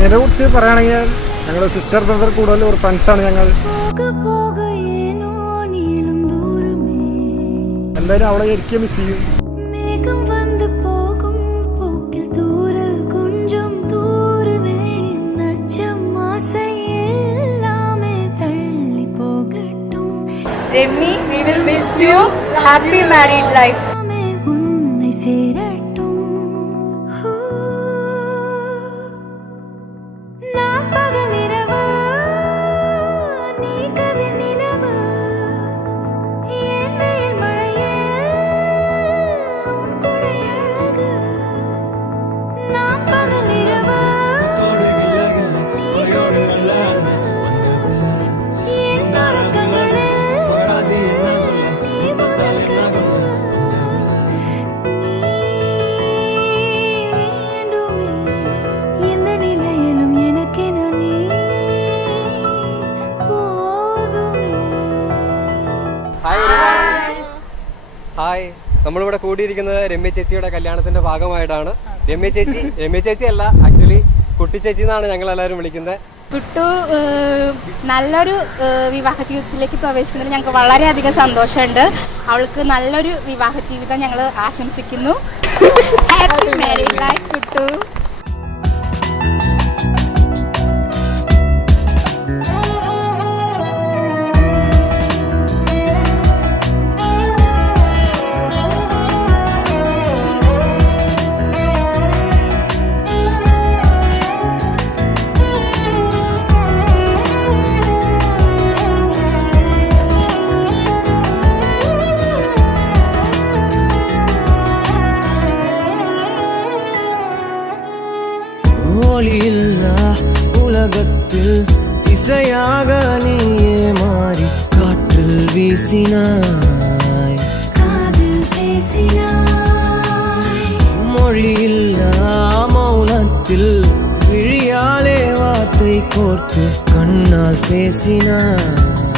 രമ്യനെ കുറിച്ച് പറയുകയാണെങ്കിൽ ഞങ്ങൾ സിസ്റ്റർ ബ്രദർ കൂടുതൽ ഒരു ഫ്രണ്ട്സാണ് ഞങ്ങൾ. എന്തായാലും അവളെ ശരിക്കും മിസ് ചെയ്യും. Remy, we will miss you. Happy married life. Hi, നമ്മളിവിടെ കൂടിയിരിക്കുന്നത് രമ്യ ചേച്ചിയുടെ കല്യാണത്തിന്റെ ഭാഗമായിട്ടാണ്. രമ്യ ചേച്ചി അല്ല, ആക്ച്വലി കുട്ടി ചേച്ചി എന്നാണ് ഞങ്ങൾ എല്ലാവരും വിളിക്കുന്നത്. കുട്ടു നല്ലൊരു വിവാഹ ജീവിതത്തിലേക്ക് പ്രവേശിക്കുന്നതിൽ ഞങ്ങൾക്ക് വളരെയധികം സന്തോഷമുണ്ട്. അവൾക്ക് നല്ലൊരു വിവാഹ ജീവിതം ഞങ്ങൾ ആശംസിക്കുന്നു. Happy married life Kuttu. உலகத்தில் இசையாக நீயே மாறி காற்றில் வீசினாய், காதில் பேசினாய், மொழியில்லா மௌனத்தில் விழியாலே வார்த்தை கோர்த்து கண்ணால் பேசினாய்.